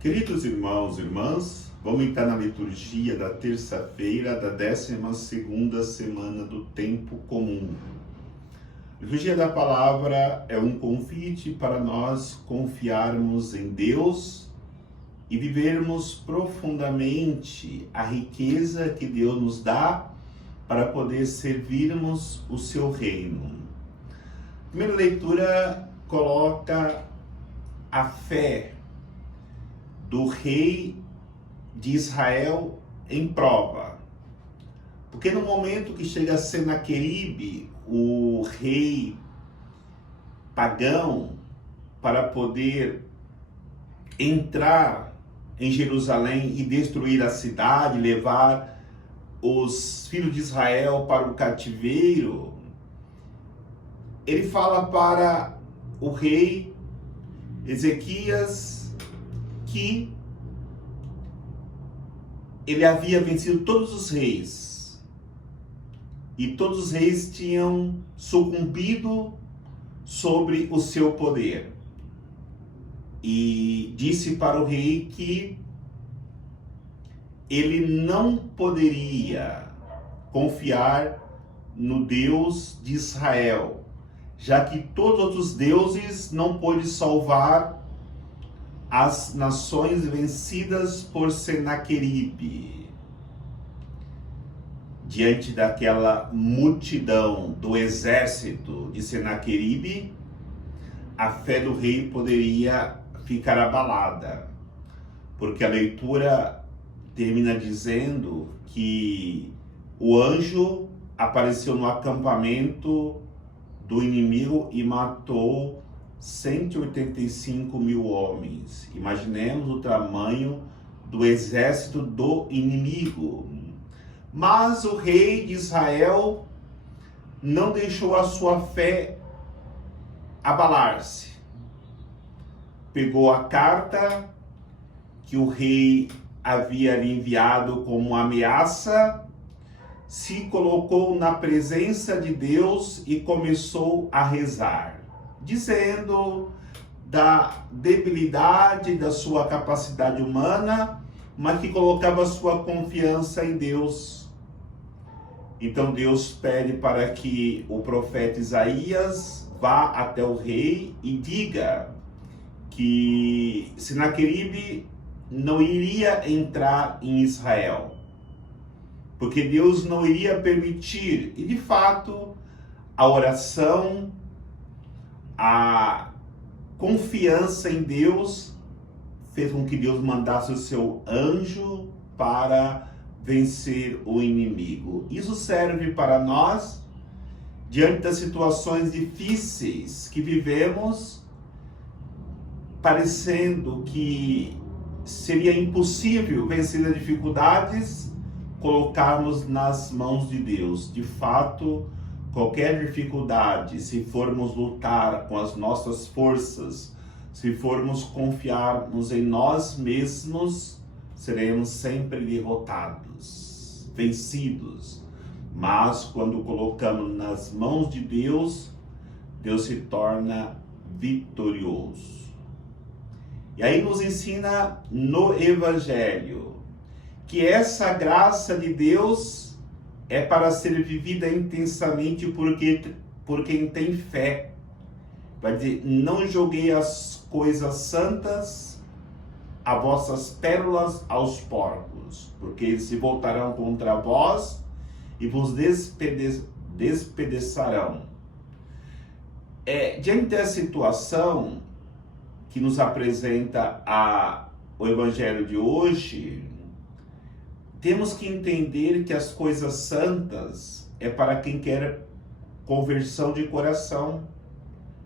Queridos irmãos e irmãs, vamos entrar na liturgia da terça-feira da 12ª semana do Tempo Comum. A liturgia da palavra é um convite para nós confiarmos em Deus e vivermos profundamente a riqueza que Deus nos dá para poder servirmos o seu reino. A primeira leitura coloca a fé do rei de Israel em prova. Porque no momento que chega Senaqueribe, o rei pagão, para poder entrar em Jerusalém e destruir a cidade, levar os filhos de Israel para o cativeiro, ele fala para o rei Ezequias que ele havia vencido todos os reis e todos os reis tinham sucumbido sobre o seu poder, e disse para o rei que ele não poderia confiar no Deus de Israel, já que todos os outros deuses não pôde salvar as nações vencidas por Senaqueribe. Diante daquela multidão do exército de Senaqueribe, a fé do rei poderia ficar abalada, porque a leitura termina dizendo que o anjo apareceu no acampamento do inimigo e matou 185 mil homens. Imaginemos o tamanho do exército do inimigo. Mas o rei de Israel não deixou a sua fé abalar-se. Pegou a carta que o rei havia lhe enviado como ameaça, se colocou na presença de Deus e começou a rezar, dizendo da debilidade da sua capacidade humana, mas que colocava sua confiança em Deus. Então Deus pede para que o profeta Isaías vá até o rei e diga que Senaqueribe não iria entrar em Israel, porque Deus não iria permitir. E de fato, a oração, a confiança em Deus fez com que Deus mandasse o seu anjo para vencer o inimigo. Isso serve para nós diante das situações difíceis que vivemos, parecendo que seria impossível vencer as dificuldades, colocarmos nas mãos de Deus. De fato, qualquer dificuldade, se formos lutar com as nossas forças, se formos confiarmos em nós mesmos, seremos sempre derrotados, vencidos. Mas quando colocamos nas mãos de Deus, Deus se torna vitorioso. E aí nos ensina no Evangelho que essa graça de Deus é para ser vivida intensamente por quem tem fé. Vai dizer, não joguei as coisas santas, as vossas pérolas aos porcos, porque eles se voltarão contra vós e vos despedaçarão. Diante dessa situação que nos apresenta o Evangelho de hoje, temos que entender que as coisas santas é para quem quer conversão de coração,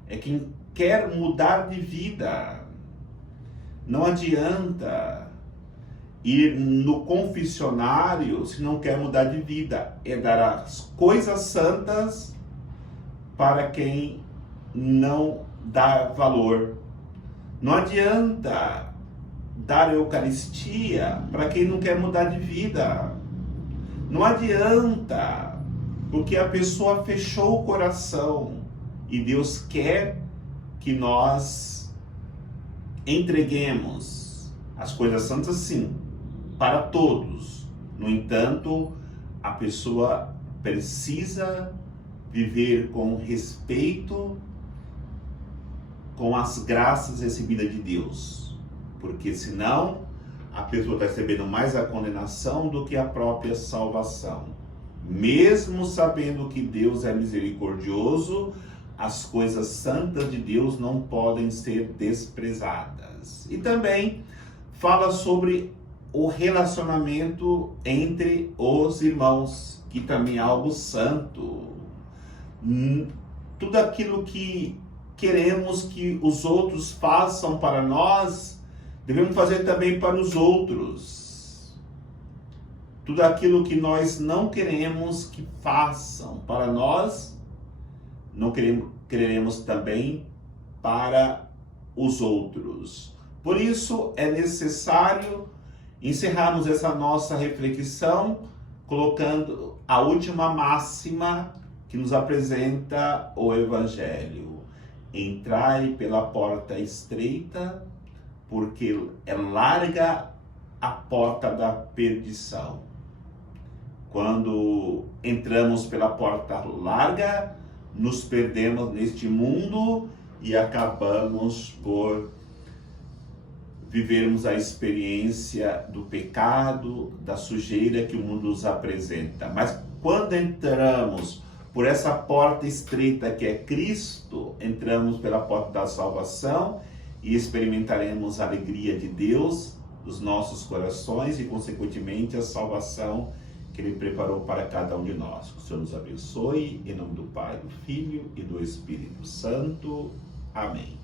é quem quer mudar de vida. Não adianta ir no confessionário se não quer mudar de vida. É dar as coisas santas para quem não dá valor. Não adianta dar a Eucaristia para quem não quer mudar de vida. Não adianta, porque a pessoa fechou o coração e Deus quer que nós entreguemos As coisas santas, sim, para todos. No entanto, a pessoa precisa viver com respeito com as graças recebidas de Deus, porque senão a pessoa está recebendo mais a condenação do que a própria salvação. Mesmo sabendo que Deus é misericordioso, as coisas santas de Deus não podem ser desprezadas. E também fala sobre o relacionamento entre os irmãos, que também é algo santo. Tudo aquilo que queremos que os outros façam para nós, devemos fazer também para os outros. Tudo aquilo que nós não queremos que façam para nós, não queremos também para os outros. Por isso é necessário encerrarmos essa nossa reflexão colocando a última máxima que nos apresenta o Evangelho. Entrai pela porta estreita, porque é larga a porta da perdição. Quando entramos pela porta larga, nos perdemos neste mundo e acabamos por vivermos a experiência do pecado, da sujeira que o mundo nos apresenta. Mas quando entramos por essa porta estreita que é Cristo, entramos pela porta da salvação e experimentaremos a alegria de Deus nos nossos corações e, consequentemente, a salvação que Ele preparou para cada um de nós. Que o Senhor nos abençoe, em nome do Pai, do Filho e do Espírito Santo. Amém.